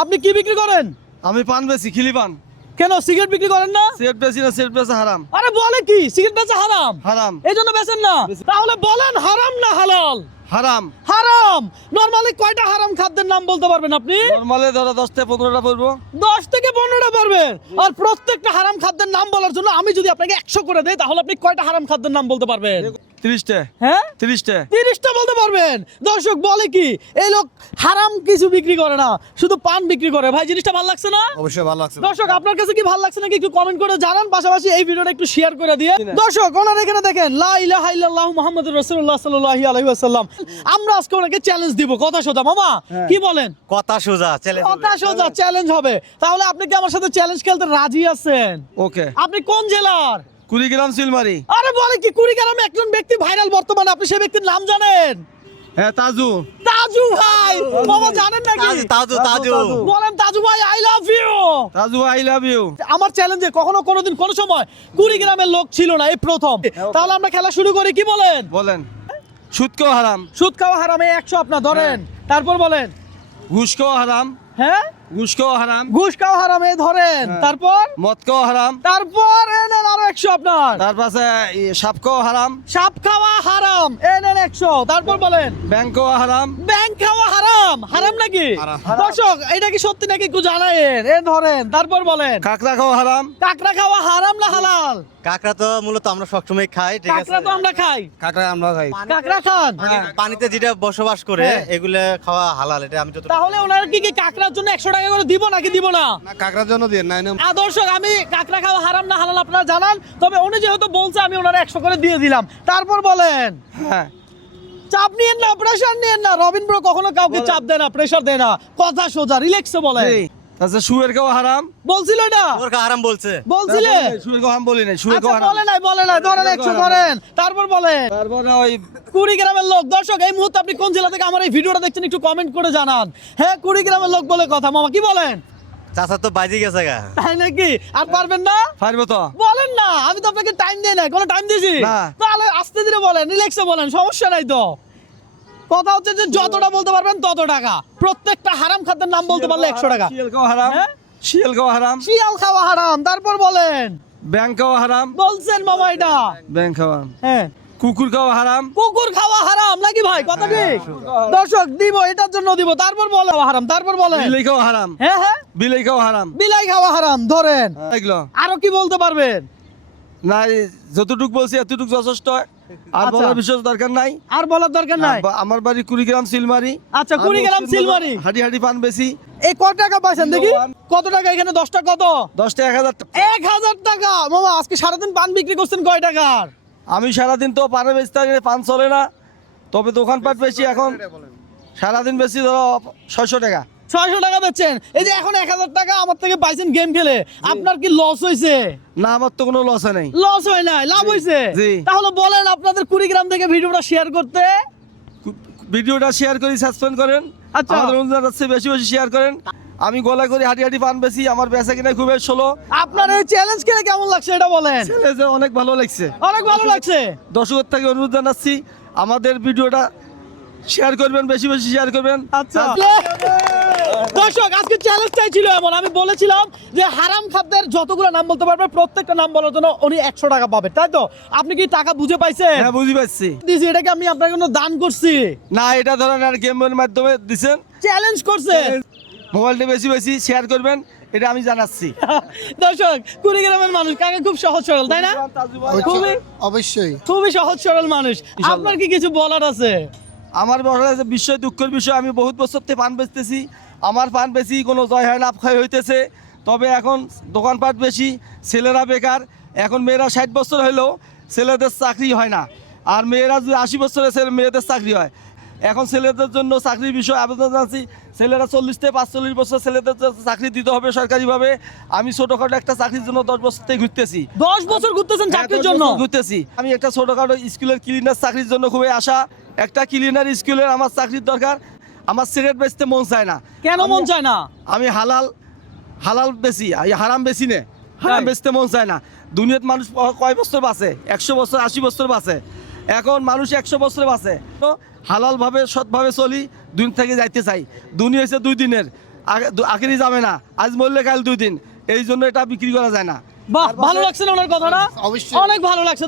আপনি কি বিক্রি করেন? আমি পান বেশি, খিলি পান। কেন সিগারেট বিক্রি করেন না? সিগারেট বেশি না, সিগারেট বেচা হারাম। আরে বলে কি সিগারেট বেচা হারাম? হারাম। এই জন্য বেচেন না? তাহলে বলেন হারাম না হালাল? হারাম। হারাম। নরমালি কয়টা হারাম খাদ্যের নাম বলতে পারবেন আপনি? নরমালে ধরো 10 থেকে 15টা পড়বো। 10 থেকে 15টা পারবেন। আর প্রত্যেকটা হারাম খাদ্যের নাম বলার জন্য আমি যদি আপনাকে 100 করে দেই তাহলে আপনি কয়টা হারাম খাদ্যের নাম বলতে পারবেন? 30টা। হ্যাঁ 30টা। 30টা বলতে পারবেন। দর্শক বলে কি এই লোক হারাম কিছু বিক্রি করে না, শুধু পান বিক্রি করে। ভাই জিনিসটা ভালো লাগছে না? অবশ্যই ভালো লাগছে। দর্শক আপনার কাছে কি ভালো লাগছে নাকি একটু কমেন্ট করে জানান, পাশাপাশি এই ভিডিওটা একটু শেয়ার করে দিয়ে। দর্শক ওনার এখানে দেখেন লা ইলাহা ইল্লাল্লাহু মুহাম্মাদুর রাসূলুল্লাহ সাল্লাল্লাহু আলাইহি ওয়াসাল্লাম। আমরা আজকে ওনাকে চ্যালেঞ্জ দিব, কথা সোজা মামা কি বলেন? কথা সোজা চ্যালেঞ্জ। কথা সোজা চ্যালেঞ্জ হবে। তাহলে আপনি কি আমার সাথে চ্যালেঞ্জ খেলতে রাজি আছেন? ওকে। আপনি কোন জেলার? কুড়িগ্রাম সিলমারি। আরে বলে কি কুড়িগ্রামে একজন ব্যক্তি ভাইরাল বর্তমানে, আপনি সেই ব্যক্তির নাম জানেন? হ্যাঁ তাজু। তাজু ভাই। মামা জানেন নাকি? তাজু তাজু। বলেন তাজু ভাই I love you. Taju I love you. আমার চ্যালেঞ্জে কখনো কোনোদিন কোনো সময় কুড়িগ্রামের লোক ছিল না, এই প্রথম। তাহলে আমরা খেলা শুরু করি, কি বলেন? বলেন। সুদ খাওয়া হারাম। সুদ খাওয়া হারাম, এই 100 আপনার ধরেন। তারপর বলেন। ঘুষ খাওয়া হারাম। হ্যাঁ ঘুষ খাওয়া হারাম। ঘুষ খাওয়া হারাম, এই ধরেন। তারপর মদ খাওয়া হারাম। তারপর নেন আরো 100 আপনার। তার পাশে সাপ খাওয়া হারাম। সাপ খাওয়া হারাম, নেন 100। তারপর বলেন। ব্যাংক খাওয়া হারাম। ব্যাংক খাওয়া হারাম। হারাম নাকি? দর্শক এটা কি সত্যি নাকি একটু জানায়েন, এই ধরেন। তারপর বলেন। কাঁকড়া খাওয়া হারাম। কাঁকড়া খাওয়া হারাম না হালাল? কাঁকড়া তো মূলত আমরা সবসময় খাই, ঠিক আছে। কাঁকড়া তো আমরা খাই। কাঁকড়া আমরা খাই। কাঁকড়া খান? পানিতে যেটা বসবাস করে এগুলো খাওয়া হালাল, এটা আমি যত। তাহলে ওনারা কি কাঁকড়ার জন্য 100 টাকা করে দিব নাকি দিব না? না কাঁকড়ার জন্য দিয়ে নাই না। দর্শক আমি কাঁকড়া খাওয়া হারাম না হালাল আপনারা জানান, তবে উনি যেহেতু বলছে আমি ওনারা 100 করে দিয়ে দিলাম। তারপর বলেন। হ্যাঁ। চাপ নিয়েন না, প্রেসার নিয়েন না। রবিন ব্রো কখনো কাউকে চাপ দেয় না, প্রেসার দেয় না। কথা সোজা রিল্যাক্সে বলেন। তাছাড়া শুয়ের খাওয়া হারাম। বলছিল না? ওর হারাম বলছে। বলছিলে? শুয়ের খাওয়া হারাম বলি নাই, শুয়ের আচ্ছা খাওয়া হারাম। বলে নাই ধরেন 100 ধরেন। তারপর বলেন। তারপরে ওই কুড়িগ্রামের লোক। দর্শক এই মুহূর্তে আপনি কোন জেলা থেকে আমার এই ভিডিওটা দেখছেন একটু কমেন্ট করে জানান। হ্যাঁ কুড়িগ্রামের লোক বলে কথা। মামা কি বলেন? চাচা তো বাজি গেছে গা। তাই নাকি? আর পারবেন না? পারবো তো। বলেন না, আমি তো আপনাকে টাইম দেই না। কোনো টাইম দিয়েছি? না। তাহলে আস্তে ধীরে বলেন, রিল্যাক্সে বলেন, সমস্যা নাই তো। কথা হচ্ছে যে যতটা বলতে পারবেন তত টাকা। প্রত্যেকটা হারাম খাদ্যের নাম বলতে পারলে 100 টাকা। শিয়াল খাওয়া হারাম। হ্যাঁ? শিয়াল খাওয়া হারাম। শিয়াল খাওয়া হারাম। তারপর বলেন। ব্যাংক খাওয়া হারাম। বলছেন মামা এটা? ব্যাংক খাওয়া। হ্যাঁ। কুকুর খাওয়া হারাম। কুকুর খাওয়া হারাম নাকি ভাই? কথা ঠিক? দর্শক দিব, এটার জন্য দিব। তারপর বলে হারাম। তারপর বলেন। বিলাই খাওয়া হারাম। হ্যাঁ হ্যাঁ বিলাই খাওয়া হারাম। বিলাই খাওয়া হারাম ধরেন। এগুলো আরো কি বলতে পারবেন? না যতটুক বলছি এতটুক যথেষ্ট। আর আচ্ছা। বলার বিশেষ দরকার নাই। আর বলার দরকার নাই। আমার বাড়ি কুড়িগ্রাম সিলমারি। আচ্ছা কুড়িগ্রাম সিলমারি। হাঁটি হাঁটি পান বেশি। এই কত টাকা পাইছেন দেখি? কত টাকা এখানে? 10টা কত? 10 টাকা 1000 টাকা। 1000 টাকা। মামা আজকে সারাদিন পান বিক্রি করছেন কয় টাকার? আমি সারাদিন তো পানে বেচতে থাকি, পান চলে না। তবে দোকানপাট বেশি এখন। সারাদিন বেশি ধরো 600 টাকা। 600 টাকা বেচছেন। এই যে এখন 1000 টাকা আমার থেকে পাইছেন গেম খেলে, আপনার কি লস হয়েছে? না আমার তো কোনো লস নেই। লস হয় নাই, লাভ হয়েছে। জি। তাহলে বলেন আপনাদের কুড়িগ্রাম থেকে ভিডিওটা শেয়ার করতে। ভিডিওটা শেয়ার করি, সাসপেন্ড করেন। আচ্ছা। আমাদের অনুরোধ আছে বেশি বেশি শেয়ার করেন। আমি গলা করে হাঁটি হাঁটি পান বেশি, আমার বেচা কিনা খুবই ষোলো। আপনার এই চ্যালেঞ্জ খেলে কেমন লাগছে এটা বলেন? ছেলে অনেক ভালো লাগছে। অনেক ভালো লাগছে। দর্শকের থেকে অনুরোধ জানাচ্ছি আমাদের ভিডিওটা শেয়ার করবেন, বেশি বেশি শেয়ার করবেন। আচ্ছা দর্শক আজকে চ্যালেঞ্জটাই ছিল এমন, আমি বলেছিলাম যে হারাম খাদ্যের যতগুলো নাম বলতে পারবে প্রত্যেকটা নাম বলার জন্য উনি 100 টাকা পাবে, তাই তো? আপনি কি টাকা বুঝে পাইছেন? হ্যাঁ বুঝি পাচ্ছি। দিছি, এটাকে আমি আপনার জন্য দান করছি না এটা ধরেন আর গেমের মাধ্যমে দিচ্ছেন, চ্যালেঞ্জ করছেন। মোবাইলটা বেশি বেশি শেয়ার করবেন, এটা আমি জানাচ্ছি। দর্শক কুড়িগ্রামের মানুষ কাকে খুব সহজ সরল, তাই না? খুবই অবশ্যই। খুবই সহজ সরল মানুষ। আপনার কি কিছু বলার আছে? আমার বলা আছে বিষয় দুঃখের বিষয়, আমি বহুত বছর থেকে পান বেচতেছি। আমার পান বেশি কোনো জয় হয় না, আফখাই হইতেছে। তবে এখন দোকানপাট বেশি, ছেলেরা বেকার। এখন মেয়েরা 60 বছর হলেও ছেলেদের চাকরি হয় না, আর মেয়েরা যদি 80 বছরের মেয়েদের চাকরি হয়। এখন ছেলেদের জন্য চাকরির বিষয়ে আবেদন জানাচ্ছি। ছেলেরা 40 থেকে 45 বছর ছেলেদের চাকরি দিতে হবে সরকারিভাবে। আমি ছোটোখাটো একটা চাকরির জন্য 10 বছর থেকে ঘুরতেছি। 10 বছর ঘুরতেছেন চাকরির জন্য? ঘুরতেছি। আমি একটা ছোটোখাটো স্কুলের ক্লিনার চাকরির জন্য খুবই আশা। একটা ক্লিনার স্কুলের আমার চাকরির দরকার। আমার সিগারেট বেচতে মন চায় না। কেন মন চায় না? আমি হালাল বেশি, হারাম বেশি নে। হারাম বেচতে মন চায় না। দুনিয়াতে মানুষ কয় বছর বাঁচে? 100 বছর 80 বছর বাঁচে। এখন মানুষ 100 বছর বাঁচে। তো হালালভাবে সৎভাবে চলি, দুনিয়া থেকে যাইতে চাই। দুনিয়া হচ্ছে 2 দিনের। আখেরি যাবে না, আজ মরলে কাল 2 দিন, এই জন্য এটা বিক্রি করা যায় না। বাহ, ভালো লাগছে না ওনার কথাটা? অবশ্যই। অনেক ভালো লাগছে।